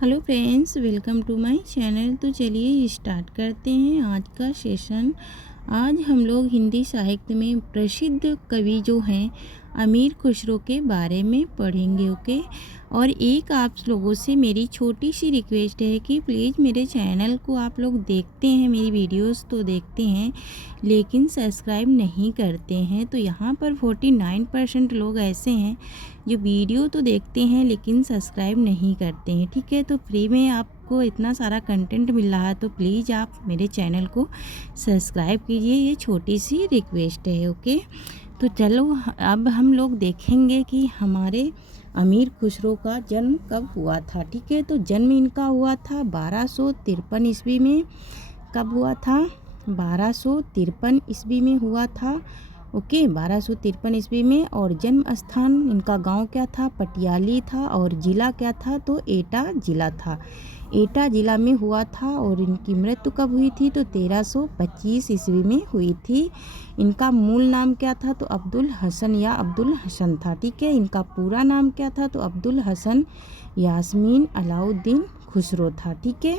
Hello friends, welcome to my channel. तो चलिए start करते हैं आज का सेशन। आज हम लोग हिंदी साहित्य में प्रसिद्ध कवि जो हैं अमीर खुसरो के बारे में पढ़ेंगे। ओके। और एक आप लोगों से मेरी छोटी सी रिक्वेस्ट है कि प्लीज़ मेरे चैनल को आप लोग देखते हैं, मेरी वीडियोस तो देखते हैं लेकिन सब्सक्राइब नहीं करते हैं। तो यहाँ पर 49% लोग ऐसे हैं जो वीडियो तो देखते हैं लेकिन सब्सक्राइब नहीं करते हैं। ठीक है, तो फ्री में आपको इतना सारा कंटेंट मिल रहा है तो प्लीज़ आप मेरे चैनल को सब्सक्राइब कीजिए, ये छोटी सी रिक्वेस्ट है। ओके। तो चलो अब हम लोग देखेंगे कि हमारे अमीर खुसरो का जन्म कब हुआ था। ठीक है, तो जन्म इनका हुआ था 1253 ईस्वी में। कब हुआ था? 1253 ईस्वी में हुआ था। ओके, 1253 ईस्वी में। और जन्म स्थान इनका गांव क्या था? पटियाली था। और ज़िला क्या था? तो एटा ज़िला था। एटा ज़िला में हुआ था। और इनकी मृत्यु कब हुई थी? तो 1325 ईस्वी में हुई थी। इनका मूल नाम क्या था? तो अब्दुल हसन या अब्दुल हसन था। ठीक है, इनका पूरा नाम क्या था? तो अब्दुल हसन यास्मीन अलाउद्दीन खुसरो था। ठीक है,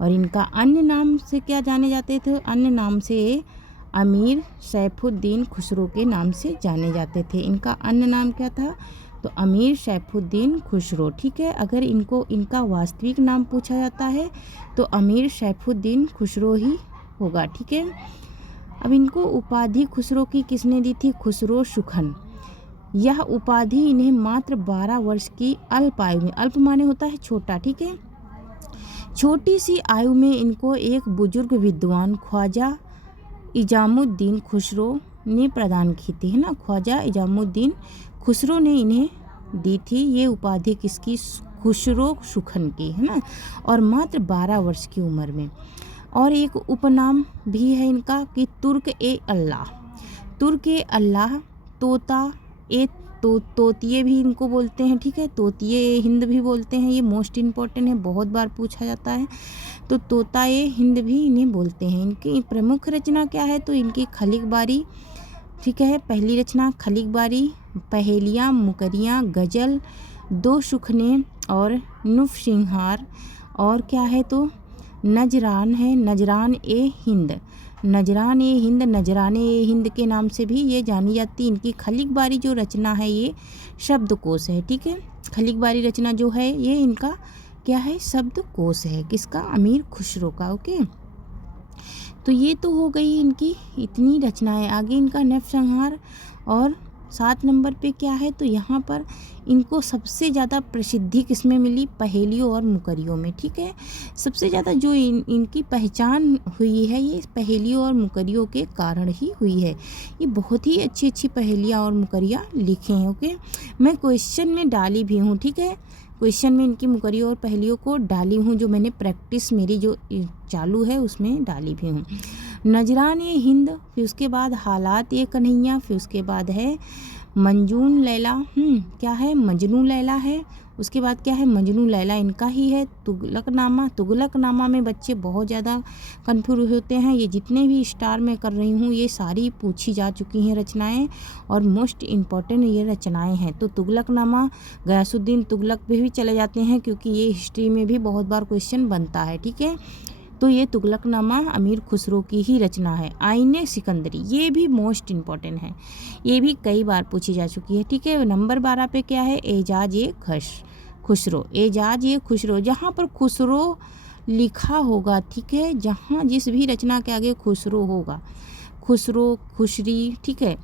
और इनका अन्य नाम से क्या जाने जाते थे? अन्य नाम से अमीर सैफुद्दीन खुसरो के नाम से जाने जाते थे। इनका अन्य नाम क्या था? तो अमीर सैफुद्दीन खुसरो। ठीक है, अगर इनको इनका वास्तविक नाम पूछा जाता है तो अमीर सैफुद्दीन खुसरो ही होगा। ठीक है, अब इनको उपाधि खुसरो की किसने दी थी? खुसरो सुखन। यह उपाधि इन्हें मात्र 12 वर्ष की अल्प आयु में, अल्प माने होता है छोटा, ठीक है, छोटी सी आयु में इनको एक बुजुर्ग विद्वान ख्वाजा इजामुद्दीन खुसरो ने प्रदान की थी, है ना। ख्वाजा इजामुद्दीन खुसरो ने इन्हें दी थी ये उपाधि। किसकी? खुसरो सुखन की, है ना। और मात्र 12 वर्ष की उम्र में। और एक उपनाम भी है इनका कि तुर्क ए अल्लाह। तुर्क ए अल्लाह, तोता ए तोतिए भी इनको बोलते हैं। ठीक है, तोतिए हिंद भी बोलते हैं। ये मोस्ट इम्पॉर्टेंट है, बहुत बार पूछा जाता है। तो तोता ए हिंद भी इन्हें बोलते हैं। इनकी प्रमुख रचना क्या है? तो इनकी खलीक बारी। ठीक है, पहली रचना खलीक बारी, पहेलियाँ, मुकरियाँ, गज़ल, दो सुखने और नुफ सिंहार। और क्या है? तो नजरान है, नजरान ए हिंद। नजरान ए हिंद, नजरान ए हिंद के नाम से भी ये जानी जाती है। इनकी खलीक बारी जो रचना है ये शब्दकोश है। ठीक है, खलीक बारी रचना जो है ये इनका क्या है? शब्दकोश है। किसका? अमीर खुसरो का। ओके, तो ये तो हो गई इनकी इतनी रचनाएं। आगे इनका नरसंहार। और 7 नंबर पे क्या है? तो यहाँ पर इनको सबसे ज़्यादा प्रसिद्धि किसमें मिली? पहेलियों और मुकरियों में। ठीक है, सबसे ज़्यादा जो इनकी पहचान हुई है ये पहेलियों और मुकरियों के कारण ही हुई है। ये बहुत ही अच्छी अच्छी पहेलियाँ और मुकरियाँ लिखे हैं। ओके, मैं क्वेश्चन में डाली भी हूँ। ठीक है, क्वेश्चन में इनकी मुकरियों और पहेलियों को डाली हूँ, जो मैंने प्रैक्टिस मेरी जो चालू है उसमें डाली भी हूँ। नजरान ए हिंद, फिर उसके बाद हालात ए कन्हैया, फिर उसके बाद है मंजून लैला। क्या है? मजनू लैला है। उसके बाद क्या है? मजनू लैला इनका ही है। तुगलकनामा। तुगलकनामा में बच्चे बहुत ज़्यादा कन्फ्यूज होते हैं। ये जितने भी स्टार में कर रही हूँ ये सारी पूछी जा चुकी हैं रचनाएं और मोस्ट इम्पॉर्टेंट ये रचनाएं हैं। तो तुगलकनामा गयासुद्दीन तुगलक पे भी चले जाते हैं क्योंकि ये हिस्ट्री में भी बहुत बार क्वेश्चन बनता है। ठीक है, तो ये तुगलकनामा अमीर खुसरो की ही रचना है। आईने सिकंदरी, ये भी मोस्ट इम्पॉर्टेंट है, ये भी कई बार पूछी जा चुकी है। ठीक है, नंबर 12 पे क्या है? एजाज ए खुसरो। एजाज ए खुसरो, जहाँ पर खुसरो लिखा होगा, ठीक है, जहाँ जिस भी रचना के आगे खुसरो होगा, खुसरो, खुशरी, ठीक है,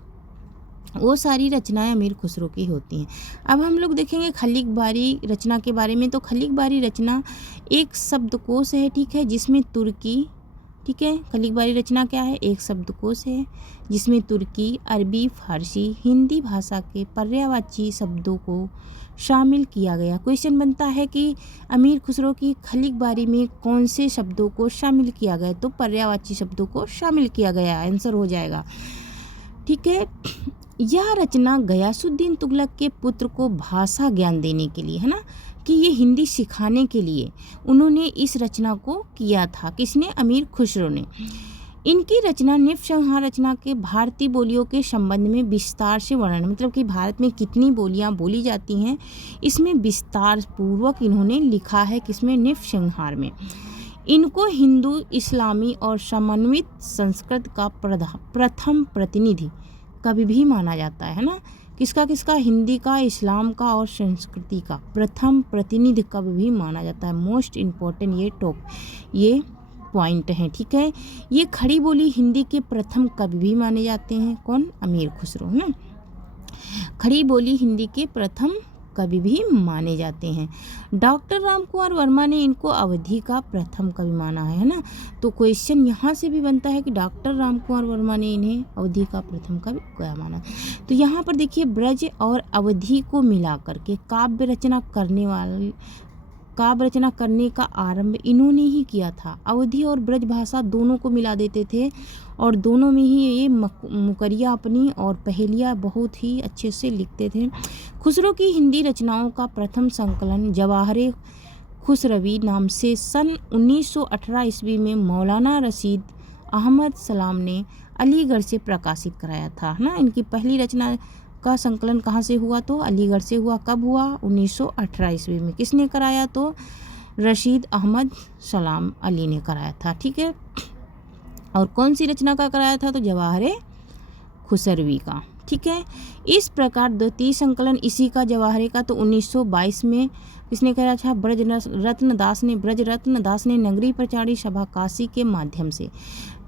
वो सारी रचनाएं अमीर खुसरो की होती हैं। अब हम लोग देखेंगे खलीक बारी रचना के बारे में। तो खलीक बारी रचना एक शब्दकोश है। ठीक है, जिसमें तुर्की, ठीक है, खलीक बारी रचना क्या है? एक शब्दकोश है जिसमें तुर्की, अरबी, फारसी, हिंदी भाषा के पर्यायवाची शब्दों को शामिल किया गया। क्वेश्चन बनता है कि अमीर खुसरो की खलीक बारी में कौन से शब्दों को शामिल किया गया? तो पर्यायवाची शब्दों को शामिल किया गया, आंसर हो जाएगा। ठीक है, यह रचना गयासुद्दीन तुगलक के पुत्र को भाषा ज्ञान देने के लिए, है ना, कि ये हिंदी सिखाने के लिए उन्होंने इस रचना को किया था। किसने? अमीर खुसरो ने। इनकी रचना नृपसंहार रचना के भारतीय बोलियों के संबंध में विस्तार से वर्णन, मतलब कि भारत में कितनी बोलियां बोली जाती हैं इसमें विस्तार पूर्वक इन्होंने लिखा है। किसमें? नृपसंहार में। इनको हिंदू, इस्लामी और समन्वित संस्कृत का प्रथम प्रतिनिधि कवि भी माना जाता है ना। किसका किसका? हिंदी का, इस्लाम का और संस्कृति का प्रथम प्रतिनिधि कवि भी माना जाता है। मोस्ट इम्पोर्टेंट ये पॉइंट हैं, ठीक है। ये खड़ी बोली हिंदी के प्रथम कवि भी माने जाते हैं। कौन? अमीर खुसरो, है ना। खड़ी बोली हिंदी के प्रथम कवि भी माने जाते हैं। डॉक्टर रामकुमार वर्मा ने इनको अवधि का प्रथम कवि माना है ना। तो क्वेश्चन यहाँ से भी बनता है कि डॉक्टर रामकुमार वर्मा ने इन्हें अवधि का प्रथम कवि क्या माना। तो यहाँ पर देखिए, ब्रज और अवधि को मिला करके काव्य रचना करने का आरंभ इन्होंने ही किया था। अवधि और ब्रज भाषा दोनों को मिला देते थे और दोनों में ही ये मुकरिया अपनी और पहेलियाँ बहुत ही अच्छे से लिखते थे। खुसरो की हिंदी रचनाओं का प्रथम संकलन जवाहरे खुसरवी नाम से सन 1918 ईस्वी में मौलाना रशीद अहमद सलाम ने अलीगढ़ से प्रकाशित कराया था ना। इनकी पहली रचना का संकलन कहाँ से हुआ? तो अलीगढ़ से हुआ। कब हुआ? 1918 ईस्वी में। किसने कराया? तो रशीद अहमद सलाम अली ने कराया था, ठीक है। और कौन सी रचना का कराया था? तो जवाहरे खुसरवी का, ठीक है। इस प्रकार द्वितीय संकलन इसी का जवाहरे का तो 1922 में किसने कराया था? ब्रज रत्न दास ने नगरी प्रचारी सभा काशी के माध्यम से,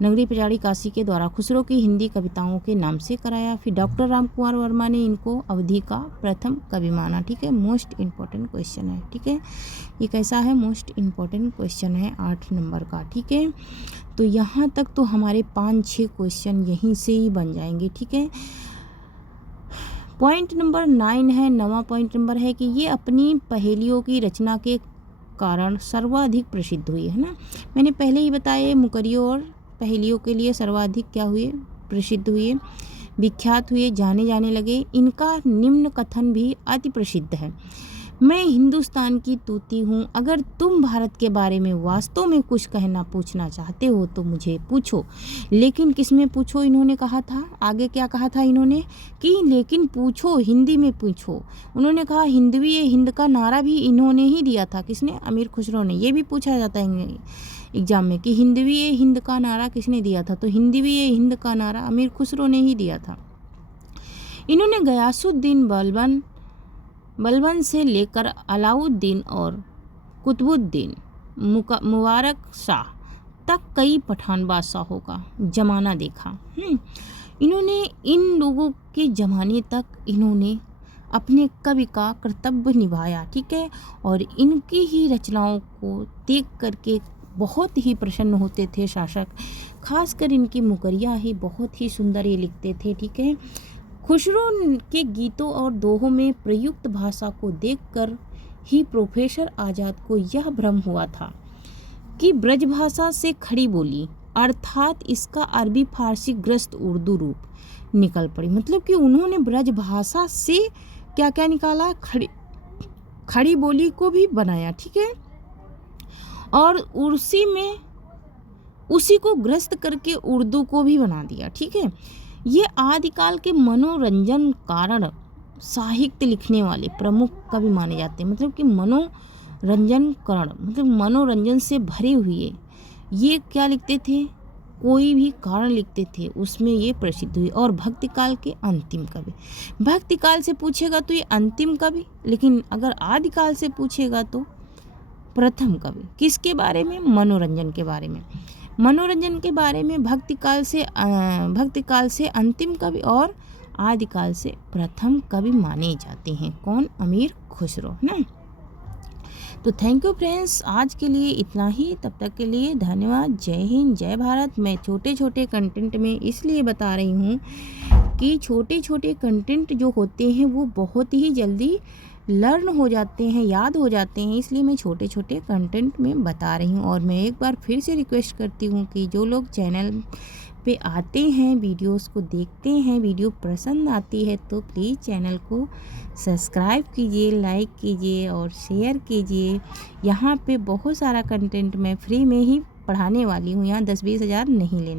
नगरी प्रचारी काशी के द्वारा खुसरो की हिंदी कविताओं के नाम से कराया। फिर डॉक्टर रामकुमार वर्मा ने इनको अवधि का प्रथम कवि माना, ठीक है। मोस्ट इम्पोर्टेंट क्वेश्चन है, ठीक है। ये कैसा है? मोस्ट इम्पोर्टेंट क्वेश्चन है 8 नंबर का, ठीक है। तो यहाँ तक तो हमारे 5-6 क्वेश्चन यहीं से ही बन जाएंगे, ठीक है। पॉइंट नंबर 9 है, 9वां पॉइंट नंबर है कि ये अपनी पहेलियों की रचना के कारण सर्वाधिक प्रसिद्ध हुई, है ना। मैंने पहले ही बताया, मुकरियों और पहेलियों के लिए सर्वाधिक क्या हुए? प्रसिद्ध हुए, विख्यात हुए, जाने जाने लगे। इनका निम्न कथन भी अति प्रसिद्ध है। मैं हिंदुस्तान की तूती हूँ, अगर तुम भारत के बारे में वास्तव में कुछ पूछना चाहते हो तो मुझे पूछो। लेकिन किस में पूछो? इन्होंने कहा था, आगे क्या कहा था इन्होंने कि लेकिन पूछो, हिंदी में पूछो। उन्होंने कहा हिंदवी ये हिंद का नारा भी इन्होंने ही दिया था। किसने? अमीर खुसरो ने। ये भी पूछा जाता है एग्जाम में कि हिंदवी ये हिंद का नारा किसने दिया था? तो हिंदवी ये हिंद का नारा अमीर खुसरो ने ही दिया था। इन्होंने गयासुद्दीन बलबन से लेकर अलाउद्दीन और कुतुबुद्दीन मुबारक शाह तक कई पठान बादशाहों का जमाना देखा। इन्होंने इन लोगों के ज़माने तक इन्होंने अपने कवि का कर्तव्य निभाया, ठीक है। और इनकी ही रचनाओं को देख करके बहुत ही प्रसन्न होते थे शासक। खासकर इनकी मुकरिया ही बहुत ही सुंदर ये लिखते थे, ठीक है। खुसरो के गीतों और दोहों में प्रयुक्त भाषा को देखकर ही प्रोफेसर आज़ाद को यह भ्रम हुआ था कि ब्रजभाषा से खड़ी बोली अर्थात इसका अरबी फारसी ग्रस्त उर्दू रूप निकल पड़ी। मतलब कि उन्होंने ब्रजभाषा से क्या क्या निकाला? खड़ी बोली को भी बनाया, ठीक है। और उसी को ग्रस्त करके उर्दू को भी बना दिया, ठीक है। ये आदिकाल के मनोरंजन कारण साहित्य लिखने वाले प्रमुख कवि माने जाते हैं। मतलब कि मनोरंजन कारण मतलब मनोरंजन से भरे हुए ये क्या लिखते थे? कोई भी कारण लिखते थे, उसमें ये प्रसिद्ध हुई। और भक्तिकाल के अंतिम कवि, भक्तिकाल से पूछेगा तो ये अंतिम कवि, लेकिन अगर आदिकाल से पूछेगा तो प्रथम कवि। किसके बारे में? मनोरंजन के बारे में। मनोरंजन के बारे में भक्तिकाल से अंतिम कवि और आदिकाल से प्रथम कवि माने जाते हैं। कौन? अमीर खुसरो ना। तो थैंक यू फ्रेंड्स, आज के लिए इतना ही। तब तक के लिए धन्यवाद। जय हिंद, जय भारत। मैं छोटे छोटे कंटेंट में इसलिए बता रही हूँ कि छोटे छोटे कंटेंट जो होते हैं वो बहुत ही जल्दी लर्न हो जाते हैं, याद हो जाते हैं, इसलिए मैं छोटे छोटे कंटेंट में बता रही हूँ। और मैं एक बार फिर से रिक्वेस्ट करती हूँ कि जो लोग चैनल पे आते हैं, वीडियोस को देखते हैं, वीडियो पसंद आती है तो प्लीज़ चैनल को सब्सक्राइब कीजिए, लाइक कीजिए और शेयर कीजिए। यहाँ पे बहुत सारा कंटेंट मैं फ्री में ही पढ़ाने वाली हूँ, यहाँ 10-20 हज़ार नहीं लेने।